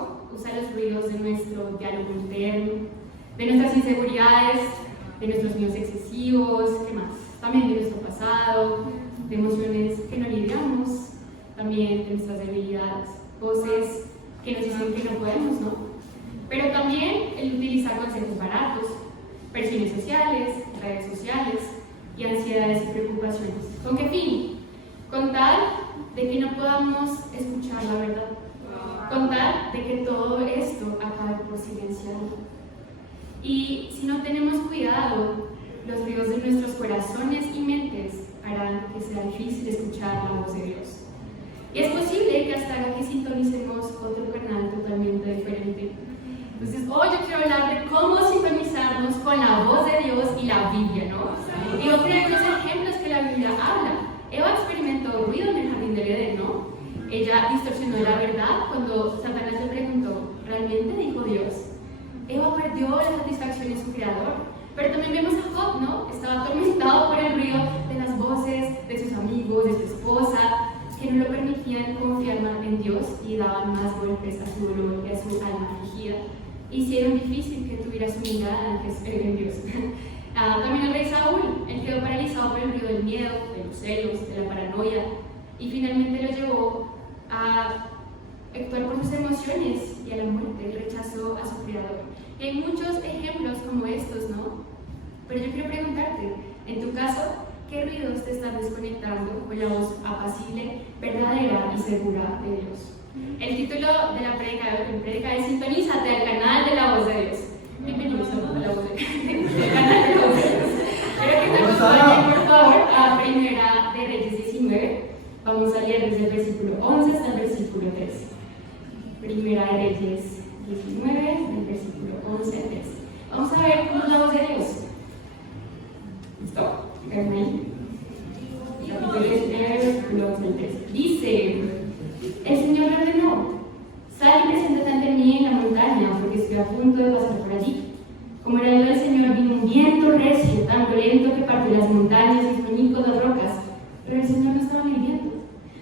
enemigo usa los ruidos de nuestro diálogo interno, de nuestras inseguridades, de nuestros miedos excesivos, ¿qué más? También de nuestro pasado, de emociones que no lidiamos, también de nuestras debilidades, voces que nos dicen que no podemos, ¿no? Pero también él utiliza consejos baratos, presiones sociales, redes sociales y ansiedades y preocupaciones. ¿Con qué fin? Con tal de que no podamos escuchar la verdad, con tal de que todo esto acabe por silenciarlo. Y si no tenemos cuidado, los ruidos de nuestros corazones y mentes harán que sea difícil escuchar la voz de Dios. Y es posible que hasta haga que sintonicemos otro canal totalmente diferente. Entonces, hoy yo quiero hablar de cómo sintonizarnos con la voz de Dios y la Biblia, ¿no? Y voy a poner los ejemplos que la Biblia habla. Eva experimentó ruido en el jardín del Edén, ¿no? Ella distorsionó la verdad cuando Satanás le preguntó, ¿realmente dijo Dios? Eva perdió la satisfacción en su creador. Pero también vemos a Job, ¿no? Estaba atormentado por el ruido de las voces de sus amigos, de su esposa, que no lo permitían confiar más en Dios y daban más golpes a su dolor y a su alma afligida. Hicieron difícil que tuviera su mirada en Dios. También el rey Saúl, él quedó paralizado por el ruido del miedo, de los celos, de la paranoia, y finalmente lo llevó a actuar por sus emociones y a la muerte. Él rechazó a su creador. Y hay muchos ejemplos como estos, ¿no? Pero yo quiero preguntarte, en tu caso, ¿qué ruidos te están desconectando con la voz apacible, verdadera y segura de Dios? El título de la prédica es Sintonízate al canal de la voz de Dios. Bienvenidos a la voz del canal de la voz de Dios. Espero que te acompañen, por favor, a Primera de Reyes 19. Vamos a leer desde el versículo 11 hasta el versículo 13. Primera de Reyes 19, del versículo 11 al 13. Vamos a ver cómo es la voz de Dios. ¿Listo? ¿Ven ahí? Capítulo 19, versículo 11 al 13. Dice: el Señor me ordenó, sal y preséntate ante mí en la montaña, porque estoy a punto de pasar por allí. Como era el del Señor, vino un viento recio, tan violento que partió las montañas y tronicos las rocas, pero el Señor no estaba en el viento.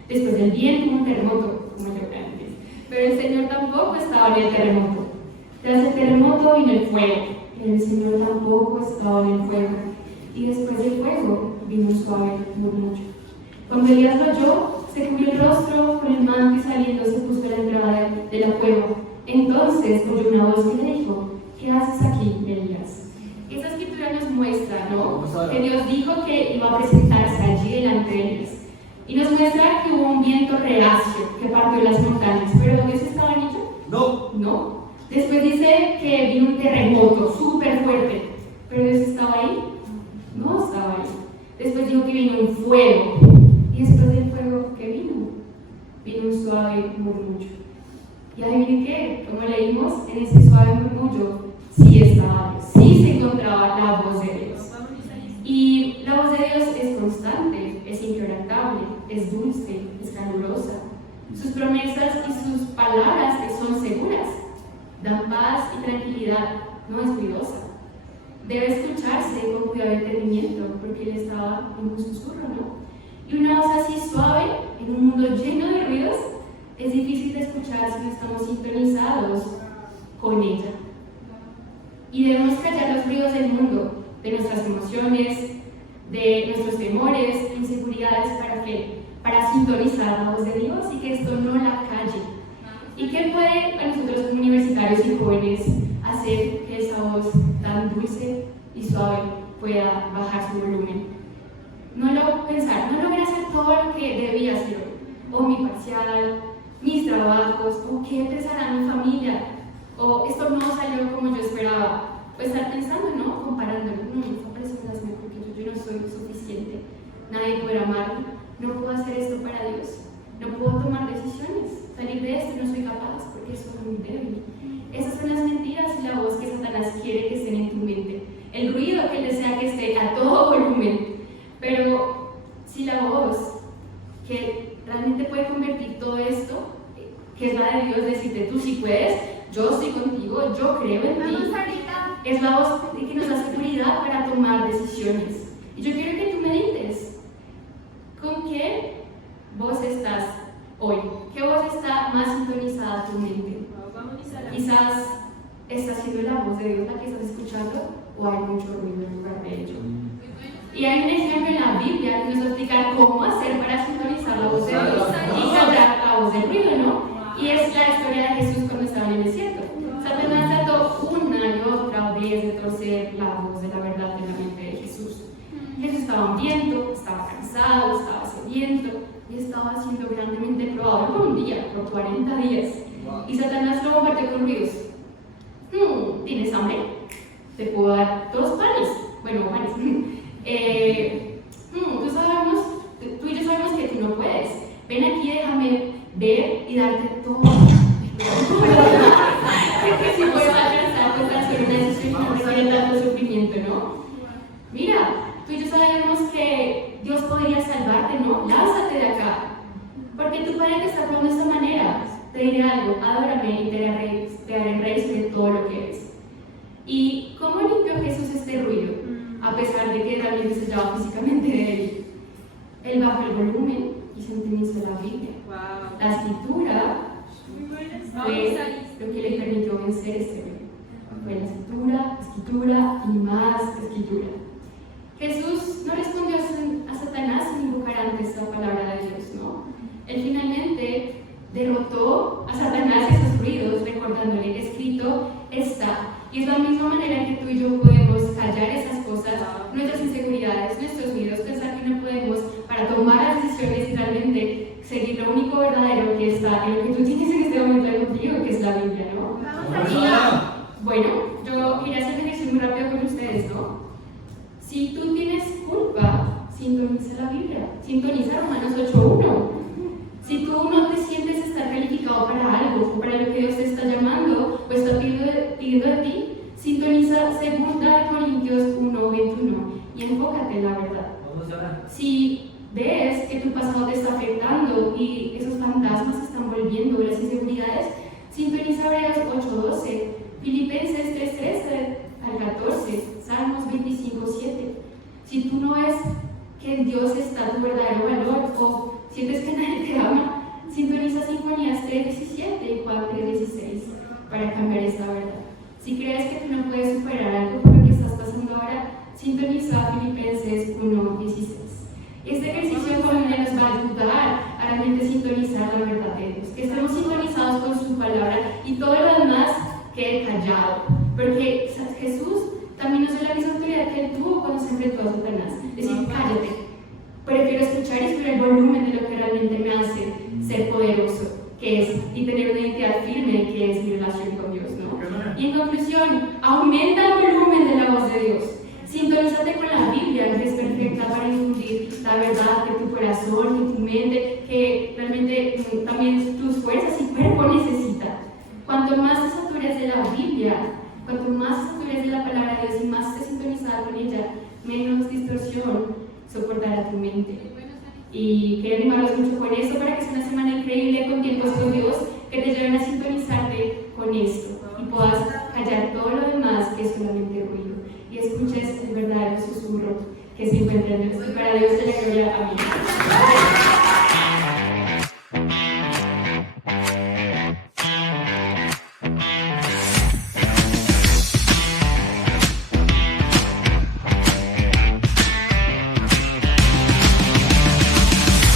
Después del viento, un terremoto, como yo antes, pero el Señor tampoco estaba en el terremoto. Tras el terremoto vino el fuego, pero el Señor tampoco estaba en el fuego. Y después del fuego vino un suave murmullo. Cuando Elías lo oyó, se cubrió el rostro con el manto y saliendo se puso a la entrada de la cueva. Entonces oyó una voz que le dijo: ¿qué haces aquí, Elías? Esta escritura nos muestra, ¿no?, que Dios dijo que iba a presentarse allí delante de Elías. Y nos muestra que hubo un viento reacio que partió las montañas. ¿Pero Dios estaba en ello? No. Después dice que vino un terremoto súper fuerte. ¿Pero Dios estaba ahí? No estaba ahí. Después dijo que vino un fuego. Y después del fuego, ¿qué vino? Vino un suave murmullo. ¿Y adivinen qué? Como leímos, en ese suave murmullo sí estaba Dios, sí se encontraba la voz de Dios. Y la voz de Dios es constante, es inquebrantable, es dulce, es calurosa. Sus promesas y sus palabras son seguras, dan paz y tranquilidad, no es ruidosa. Debe escucharse con cuidado y entendimiento, porque él estaba en un susurro, ¿no? Y una voz así suave, en un mundo lleno de ruidos, es difícil de escuchar si no estamos sintonizados con ella. Y debemos callar los ruidos del mundo, de nuestras emociones, de nuestros temores, inseguridades, para sintonizar la voz de Dios y que esto no la calle. ¿Y qué puede a nosotros como universitarios y jóvenes hacer que esa voz tan dulce y suave pueda bajar su volumen? No logré hacer todo lo que debía hacer hoy, o mi parcial, mis trabajos, o qué pensará mi familia, o esto no salió como yo esperaba. Pues estar pensando, ¿no? Comparándolo, esta persona es mejor que yo no soy suficiente, nadie puede amarme, no puedo hacer esto para Dios, no puedo tomar decisiones, salir de esto no soy capaz porque soy muy débil. Esas son las mentiras y la voz que Satanás quiere que estén en tu mente, el ruido que él desea que esté a todo volumen. Pero si la voz que realmente puede convertir todo esto, que es la de Dios, decirte tú sí puedes, yo estoy contigo, yo creo en ti, es la voz que nos da seguridad para tomar decisiones. Y yo quiero que tú medites, ¿con qué voz estás hoy? ¿Qué voz está más sintonizada a tu mente? Quizás está siendo la voz de Dios la que estás escuchando o hay mucho ruido en lugar de ello. Y hay un ejemplo en la Biblia que nos va a explicar cómo hacer para sintonizar la voz de Dios y callar la voz del ruido, ¿no? Y es la historia de Jesús cuando estaba en el desierto. Satanás trató una y otra vez de torcer la voz de la verdad en la mente de Jesús. Jesús estaba hambriento, estaba cansado, estaba sediento y estaba siendo grandemente probado por un día, por 40 días. Y Satanás lo bombardeó con ruidos. ¿Tienes hambre? Te puedo dar 2 panes. Bueno, panes. Tú y yo sabemos que tú no puedes. Ven aquí, déjame ver y darte todo. Porque si puedes alcanzar, pues hacer una decisión que no requiere tanto sufrimiento, ¿no? Mira, tú y yo sabemos que Dios podría salvarte, ¿no? Lánzate de acá. Porque tu padre te está hablando de esta manera. Te diré algo, adórame y te haré rey sobre todo lo que eres. ¿Y cómo limpió Jesús este ruido? A pesar de que también se hallaba físicamente de él. Él bajó el volumen y sintonizó la Biblia. Wow. La escritura fue lo que le permitió vencer este ruido. Fue la escritura y más escritura. Jesús no respondió a Satanás sin invocar antes la palabra de Dios, ¿no? Él finalmente derrotó a Satanás y a sus ruidos, recordándole, escrito está. Y es la misma manera que tú y yo podemos callar esas cosas, nuestras inseguridades, nuestros miedos, pensar que no podemos para tomar las decisiones y realmente seguir lo único verdadero que está en lo que tú tienes en este momento contigo, que es la Biblia, ¿no? Y bueno, yo quería hacer una ejercicio muy rápido con ustedes, ¿no? Si tú tienes culpa, sintoniza la Biblia, sintoniza Romanos 8:1. Si tú no te sientes estar calificado para algo o para lo que Dios te está llamando o está pidiendo de ti, sintoniza 2 Corintios 1:21 y enfócate en la verdad. Si ves que tu pasado te está afectando y esos fantasmas están volviendo, las inseguridades, sintoniza Hebreos 8:12, Filipenses 3:13 al 14, Salmos 25:7. Si tú no ves que en Dios está tu verdadero valor o sientes que nadie te ama, sintoniza Sinfonías 3:17 y Juan 3:16 para cambiar esta verdad. Si crees que tú no puedes superar algo por lo que estás pasando ahora, sintoniza Filipenses 1:16. Este ejercicio de familia nos va a ayudar a realmente sintonizar la verdad de Dios, que estemos sintonizados con su palabra y todo lo demás quede callado, porque Jesús también nos dio la misma autoridad que él tuvo cuando se enfrentó a Satanás. Decir, cállate, prefiero escuchar y escuchar el volumen de lo que realmente me hace ser poderoso, que es, y tener una identidad firme, que es mi relación con Dios, ¿no? Y en conclusión, aumenta el volumen de la voz de Dios. Sintonízate con la Biblia, que es perfecta para infundir la verdad que tu corazón, que tu mente, que realmente también tus fuerzas y cuerpo necesita. Cuanto más te satures de la Biblia, cuanto más te satures de la palabra de Dios y más estés sintonizada con ella, menos distorsión soportará tu mente. Y quiero animarlos mucho con esto para que sea una semana increíble con tiempos con Dios que te lleven a sintonizarte con esto y puedas callar todo lo demás que es solamente ruido y escuches el verdadero susurro que se encuentra en Dios. Y para Dios te la gloria. Amén.